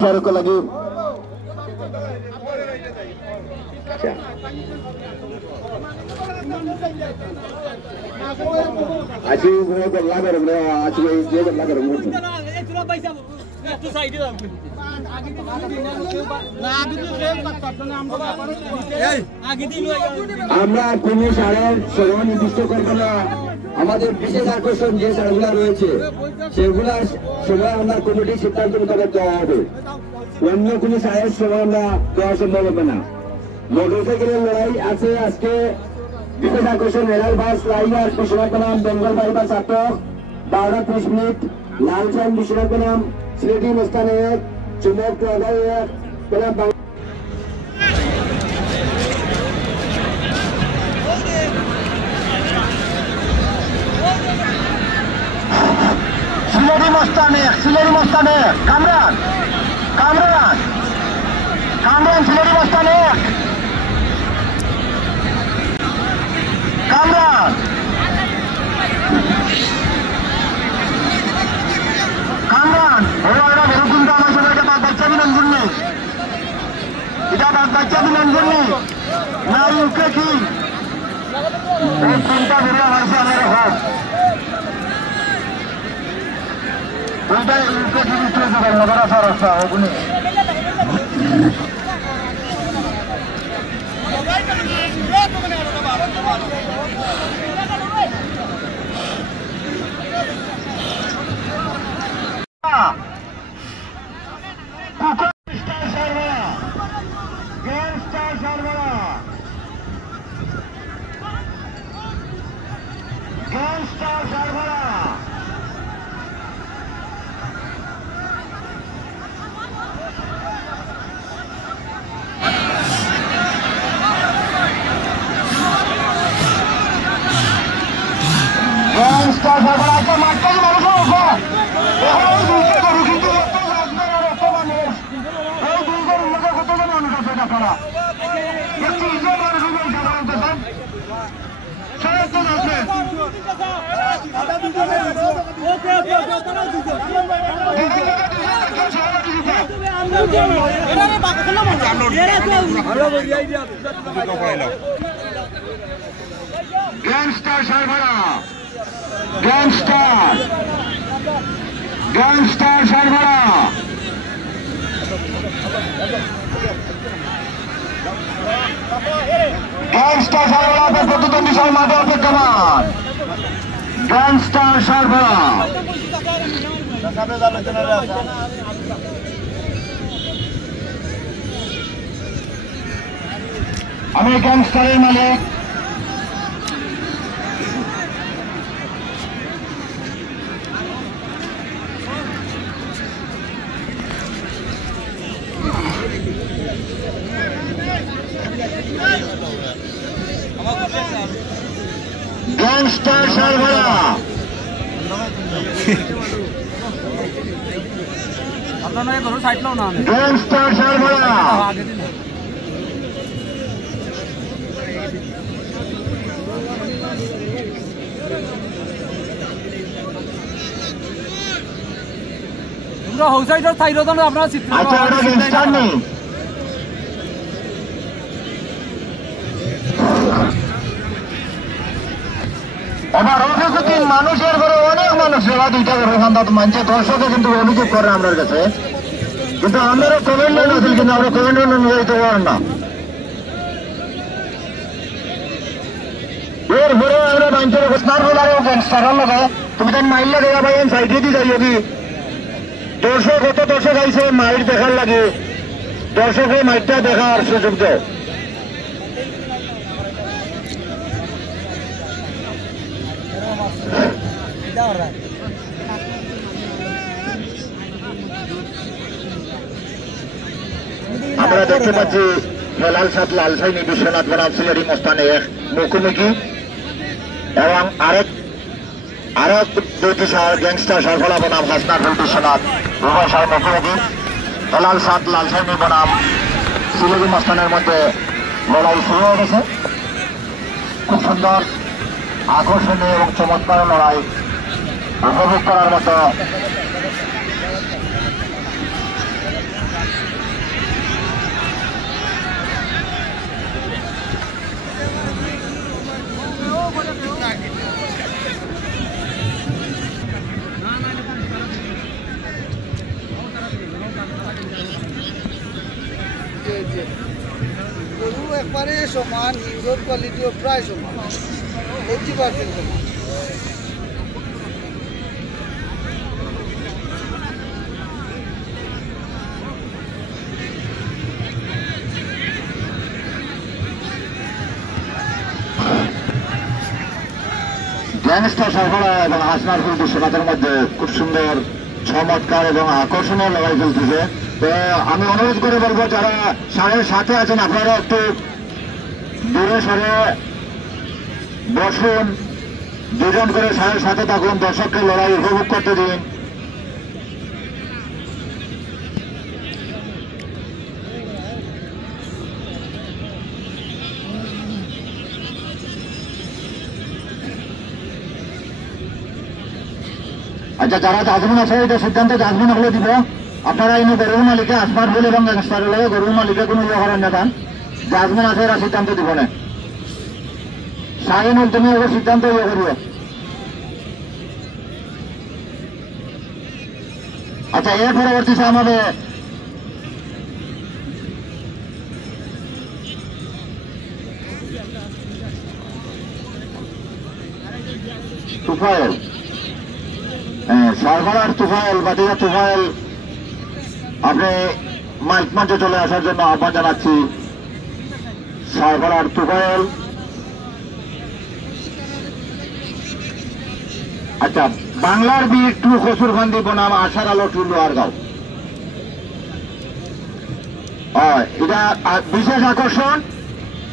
को लगी आज गल्ला करूँ आज ये गल्ला करूँ আমরা কোন সারের সময় নির্দিষ্ট করবো না। আমাদের বিশেষ আকর্ষণ যে সারগুলা রয়েছে সেগুলা সময় আমরা কমিটির সিদ্ধান্ত মোতাবেক দেওয়া হবে। অন্য কোন সারের সময় আমরা দেওয়া সম্ভব হবে না। মোটরসাইকেলের লড়াই আছে আজকে। বিশেষ আকর্ষণ রেল বাস লাইনার বিশ্বনাথ বনাম বেঙ্গল বাইপাস আটক 12:30 মিনিট। লালচান বিশ্বনাথ বনাম সিলেটি মস্তান 1 চুমক ট্রাগাল 1 বনাম সিলেটি মস্তানে কামরান কামরান কামরান সিলেটি মস্তানে কামরান কামরান ওরা এরকম তো আমার সাথে বাদ বাচ্চা বিনান করনি এটা বাদ বাচ্চা বিনান করনি না ইউকে কি এই চিন্তা করে আমার সামনে হোক ওইটা ইউকে কি চলছে নগর আসার রাস্তা ওগুলি গ্যাংস্টার সারভারা গ্যাংস্টার গ্যাংস্টার সারভারা গ্যাংস্টার সারভারা প্রতিদ্বন্দ্বী সহ মাঠে অপেক্ষমান গ্যাংস্টার সারভারা আমি গ্যাংস্টারের মালিক গ্যাংস্টার সারভারা গ্যাংস্টার সারভারা মানুষের ঘরে অনেক মানুষ সেবা দুইটা করে মানছে দর্শকে কিন্তু অভিযোগ করে আমার কাছে কিন্তু আমারও কমেন্টমেন্ট আছে কিন্তু আমরা কমেন্টমেন্ট অনুযায়ী দিতে পারেন না এরপরে আমরা মানছে তুমি তো মাইলে দেখা পাই সাইডে দিয়ে যাই যদি দর্শক কত দর্শক আইসে মাইট দেখার লাগে দর্শকের মাইটটা দেখার সুযোগ দেয় আমরা দেখতে পাচ্ছি হেলাল সাত লালসাইনি বিশ্বনাথ বনাম সিলেটি মস্তান 1 মুখোমুখি এবং আরেক দুটি শহর গ্যাংস্টার সারফলা বনাম হাসনাথ বিশ্বনাথ উভয় শহর মুখোমুখি হেলাল সাত লালসাইনি বনাম সিলেটি মস্তানের মধ্যে লড়াই শুরু হয়ে গেছে। খুব সুন্দর আকর্ষণীয় এবং চমৎকার লড়াই উপভোগ করার মতো সমান, ইউরোপ কোয়ালিটিও প্রায় সমান, 80% সমান। গ্যাংস্টার সরবরাহ এবং আসমারপুর বিশ্বনাথের মধ্যে খুব সুন্দর, চমৎকার এবং আকর্ষণীয় লড়াই চলতেছে। তো আমি অনুরোধ করে বলবো যারা সাড়ে সাথে আছেন আপনারা একটু দূরে সরে বসুন, দুজন করে সাড়ে সাথে থাকুন, দর্শককে লড়াই উপভোগ করতে দিন। আচ্ছা, যারা জাজমেন্ট আছে এটা সিদ্ধান্ত জাজমেন্ট হলে দিব। আপনারা এনে গরুর মালিকে আসমার বলে এবং গ্যাংস্টারের লাগে গরুর মালিকে কোনো ইয়ে করেন না, তান জাজমেন্ট আছে এরা সিদ্ধান্ত দিব না। সাইন তুমি এবার সিদ্ধান্ত ইয়ে করিও। আচ্ছা, এর পরবর্তী আমাদের তুফাইল, সরবরাহ তুফাইল, বাদিয়া তুফাইল, আপনি মাইক মঞ্চে চলে আসার জন্য আহ্বান জানাচ্ছি। সরবরাহ তুফাইল। আচ্ছা, বাংলার বীর টু কসুরখান্দি বনাম আশার আলো টু লোয়ারগাঁও, এটা বিশেষ আকর্ষণ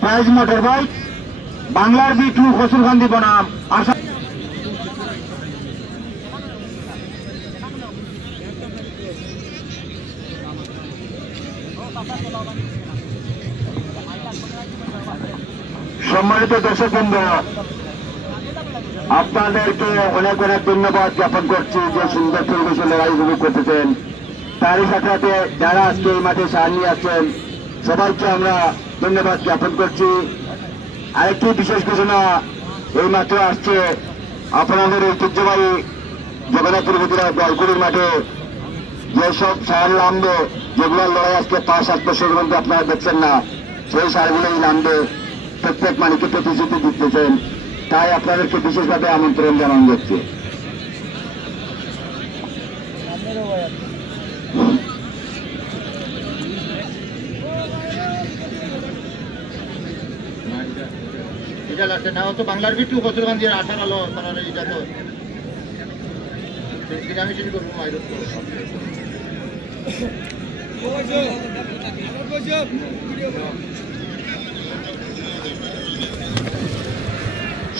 প্রাইজ মোটর বাইক। বাংলার বীর টু কসুরখান্দি বনাম আশা। সম্মানিত দর্শকবৃন্দ, আপনাদেরকে অনেক অনেক ধন্যবাদ জ্ঞাপন করছি যে সুন্দর পরিবেশে লড়াই উপভোগ করতেছেন। তারই সাথে সাথে যারা আজকে এই মাঠে সার নিয়ে আসছেন সবাইকে আমরা ধন্যবাদ জ্ঞাপন করছি। আরেকটি বিশেষ ঘোষণা এই মাত্র আসছে, আপনাদের ঐতিহ্যবাহী জগন্নাথপুর উপজেলা গলকুড়ির মাঠে যেসব সার নামবে, যেগুলোর লড়াই আজকে 5-7 বছরের মধ্যে আপনারা দেখছেন না, সেই সারগুলোই নামবে। প্রত্যেক মালিককে প্রতিশ্রুতি দিতেছেন, তাই আপনাদেরকে বিশেষভাবে আমন্ত্রণ জানানো যাচ্ছে। বাংলার বিটু কচুরগান দিয়ে আসার আলো এটা তো আমি শুরু করবো।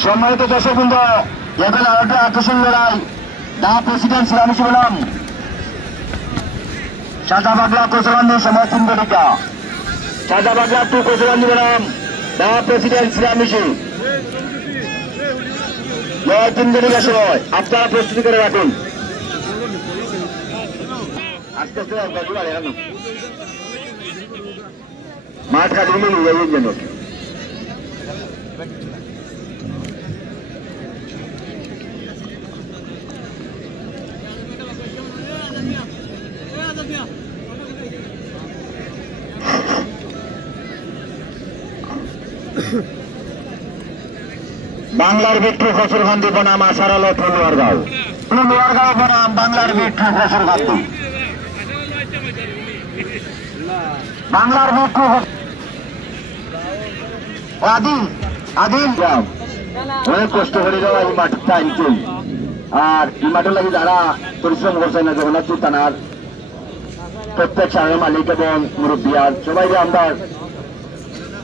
সম্মানিত দর্শকবৃন্দ, এখানে আরেকটা আকর্ষণ লড়াই, দা প্রেসিডেন্ট সিরামিশ বললাম সাজাবাগলা কচুরগান্ধী সমর্থন তালিকা। সাজাবাগলা টু কচুরগান্ধী বললাম দা প্রেসিডেন্ট সিরামিশি 3 দিনের সময় আপনারা প্রস্তুতি করে রাখুন। আস্তে আস্তে মাঠ কাটিয়ে নিয়ে যেন বাংলার বিট্টু কচুরখান্দি বনাম আশার আলো লোয়ারগাঁও, লোয়ারগাঁও বনাম বাংলার বিট্টু কচুরখান্দি। বাংলার বিট্টু আদিল আদিল অনেক কষ্ট করে যাওয়া এই মাঠটা আনছেন, আর এই মাঠের লাগে যারা পরিশ্রম করছেন না জগন্নাথপুর থানার প্রত্যেক সারের মালিক এবং মুরব্বিয়ার সবাইকে আমরা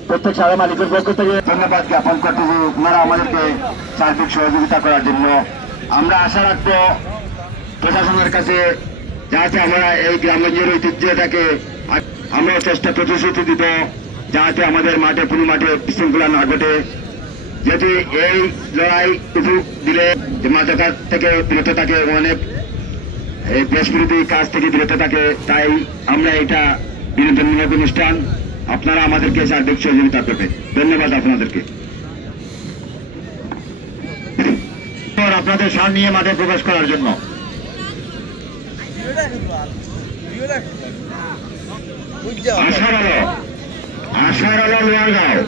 প্রত্যেক সারের মালিকের পক্ষ থেকে ধন্যবাদ জ্ঞাপন করতেছি। ওনারা আমাদেরকে সার্বিক সহযোগিতা করার জন্য আমরা আশা রাখবো প্রশাসনের কাছে, যাতে আমরা এই গ্রামগঞ্জের ঐতিহ্যটাকে আমরা চেষ্টা প্রতিশ্রুতি দিব, যাতে আমাদের মাঠে কোনো মাঠে বিশৃঙ্খলা না ঘটে। যদি এই লড়াই সুযোগ দিলে মাদকার থেকে বিরত থাকে, অনেক দেশবিরোধী কাজ থেকে বিরত থাকে, তাই আমরা এটা বিনোদনমূলক অনুষ্ঠান, আপনারা আমাদেরকে সার্বিক সহযোগিতা করবেন। ধন্যবাদ আপনাদেরকে। আপনাদের সার নিয়ে মাঠে প্রবেশ করার জন্য আশার আলো লোয়ারগাঁও।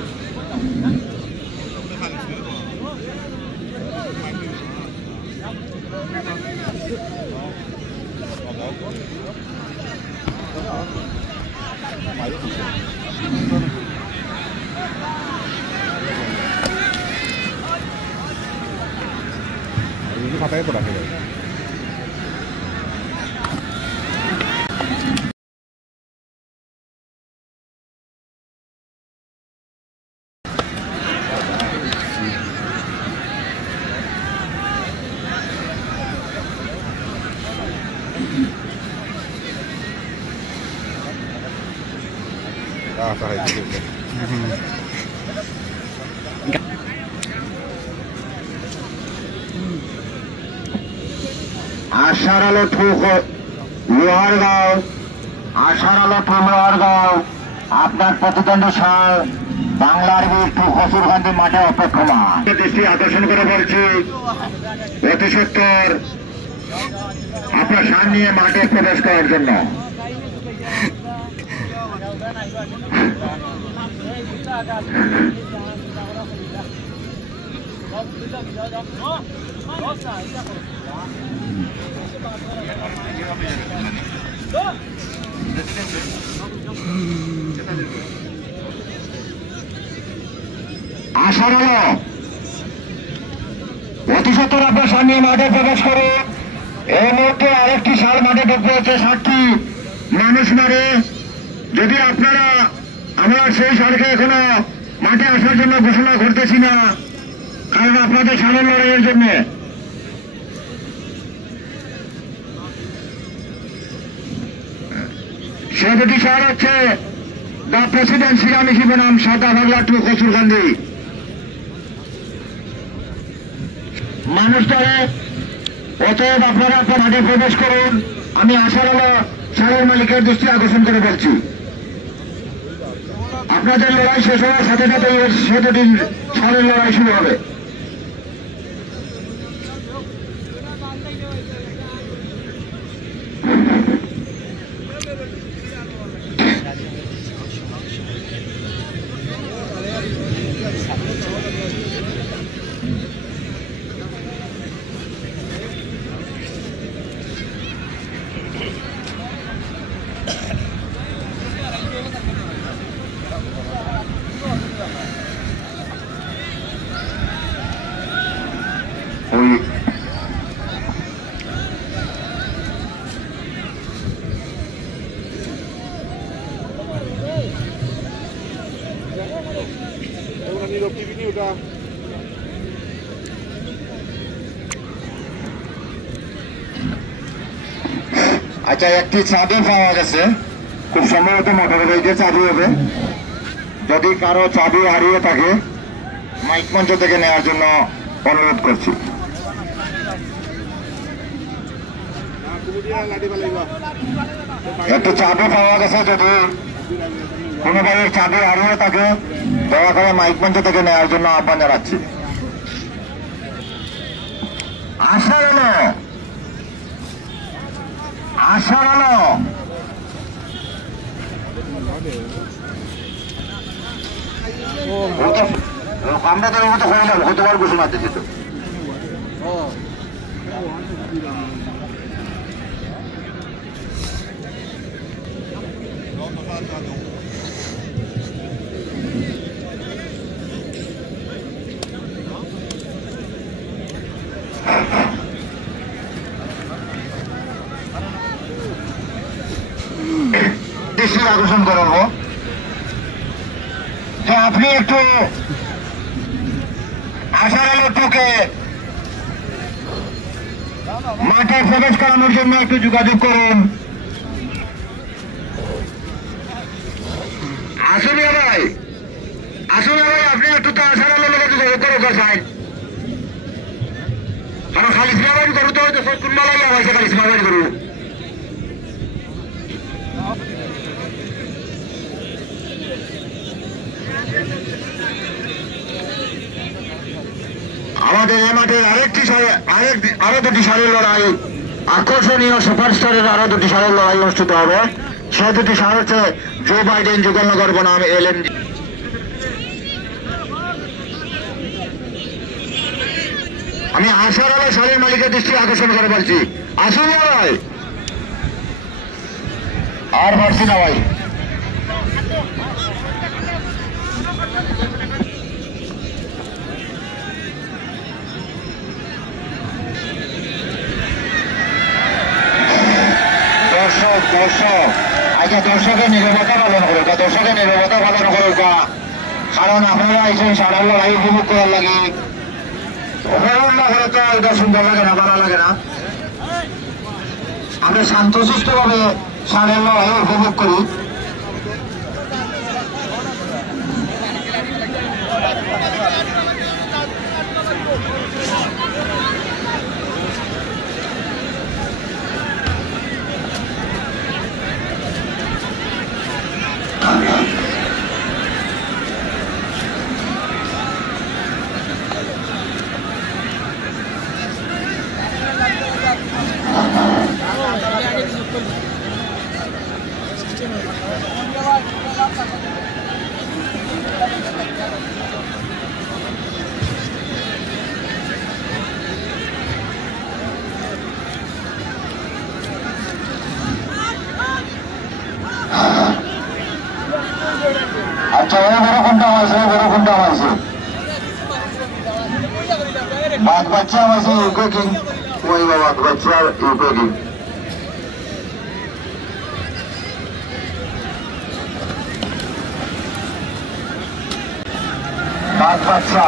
খাতায় তো রাখে যায়। আশার আলো ঠুক লোহারগাঁও, আশার আলো ঠুক লোহারগাঁও, আপনার প্রতিদ্বন্দ্বী সার বাংলার বীর ঠুক হসুরকান্দি মাঠে অপেক্ষমান। দৃষ্টি আকর্ষণ করে বলছি অতি সত্তর আপনার সার নিয়ে মাঠে প্রবেশ করার জন্য। আশার আলো অতি সত্তর আপনার সামনে মাঠে প্রবেশ করে এই মুহূর্তে আরেকটি সার মাঠে ঢুকতে হচ্ছে। সারটি মানুষ মারে। যদি আপনারা আমরা সেই সারকে এখনো মাঠে আসার জন্য ঘোষণা করতেছি না, কারণ আপনাদের সামনে লড়াইয়ের জন্য। সে দুটি সার হচ্ছে দ্য প্রেসিডেন্ট সিরামি শিবনাম সাদা বাংলা টু কসুরকান্দি মানুষ ধরে। অতএব আপনারা মাঠে প্রবেশ করুন। আমি আশার আলো সারের মালিকের দৃষ্টি আকর্ষণ করে বলছি, আপনাদের লড়াই শেষ হওয়ার সাথে সাথে সে দুটি সারের লড়াই শুরু হবে। আচ্ছা, একটি চাবি পাওয়া গেছে, খুব সম্ভবত মোটর বাইকের চাবি হবে। যদি কারো চাবি হারিয়ে থাকে মাইক মঞ্চ থেকে নেওয়ার জন্য অনুরোধ করছি। একটি চাবি পাওয়া গেছে, যদি কোনো বাইকের চাবি হারিয়ে থাকে দয়া করে মাইক মঞ্চ থেকে নেওয়ার জন্য আহ্বান জানাচ্ছি। আশার আলো, আশার আলো আমরা তো মতো হইলাম কতবার ঘোষণা দিচ্ছি তো। দৃষ্টি আকর্ষণ করবো যে আপনি একটু আশার আলো টুকে মাঠে প্রবেশ করানোর জন্য একটু যোগাযোগ করুন। আসুনিয়া ভাই, আসুনিয়া ভাই, আপনি একটু তো আশার আলো লোকের যোগাযোগ করো চাই, কারণ খালিসিয়া বাড়ি করু তো হয়তো কোন মালাই আবাইছে খালিসিয়া বাড়ি করু। আমাদের এ মাঠের আরো দুটি সারের লড়াই, আকর্ষণীয় সুপারস্টারের আরো দুটি সারের লড়াই অনুষ্ঠিত হবে। সে দুটি সার হচ্ছে জো বাইডেন যুগলনগর বনাম এলএনজি। আমি আশার আলো সারের মালিকের দৃষ্টি আকর্ষণ করে বলছি, আসুন ভাই, আর পারছি না ভাই। দর্শক আচ্ছা দর্শকের নীরবতা পালন করুকা দর্শকের নীরবতা পালন করুকা কারণ আপনারা এসে সাড়ে লড়াই উপভোগ করার লাগে অপরাধ না করে তো এটা সুন্দর লাগে না ভালো লাগে না আমরা শান্তশিষ্ট ভাবে সাড়ে লড়াই উপভোগ করি আচ্ছা বড় কোনটা হয়েছে বাদ বাচ্চা হয়েছে ইউকে কিং ওই বাদ বাচ্চা ইউকে কিং বাদ বাচ্চা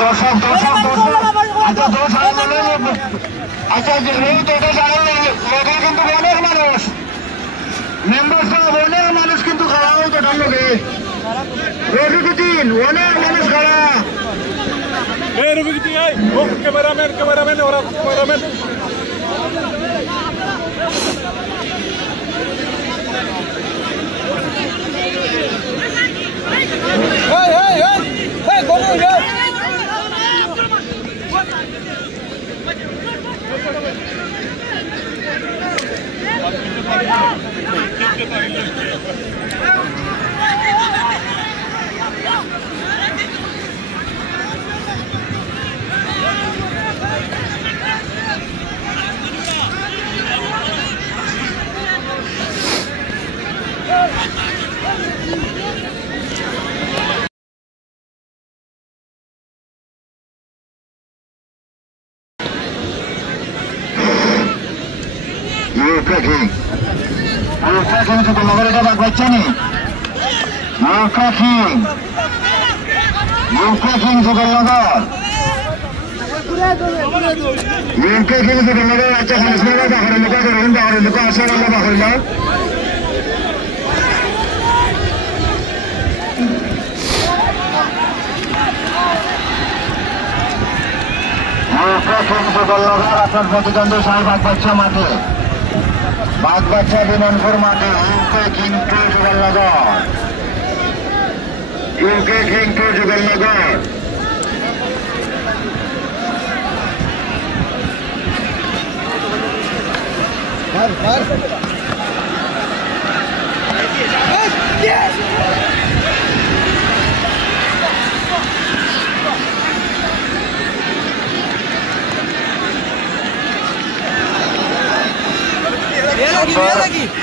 দর্শক দর্শক দর্শক আচ্ছা দোষ আচ্ছা লোকে কিন্তু অনেক মানুষ মেম্বার সাহেব অনেক মানুষ কিন্তু খাওয়া হয় তো লোকে রফিকুদ্দিন অনেক মানুষ খাওয়া ক্যামেরাম্যান ওরা ক্যামেরাম্যান আপনার প্রতিদ্বন্দ্বী সাহেব বাঘ বাচ্চা মাঠে বাঘ বাচ্চা বিমানপুর মাঠে ইউকে কিং টু যুগলনগর ইউকে কিং টু যুগলনগর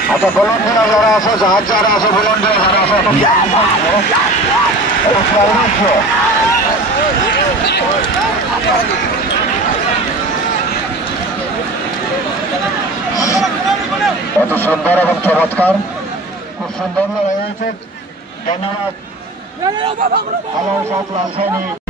আচ্ছা ভলান্টিয়ার যারা আছে জাহাজ যারা আছে ভলান্টিয়ার যারা আছে অতি সুন্দর এবং চমৎকার, খুব সুন্দর লড়াই হয়েছে। ধন্যবাদ। লাল সাইনি।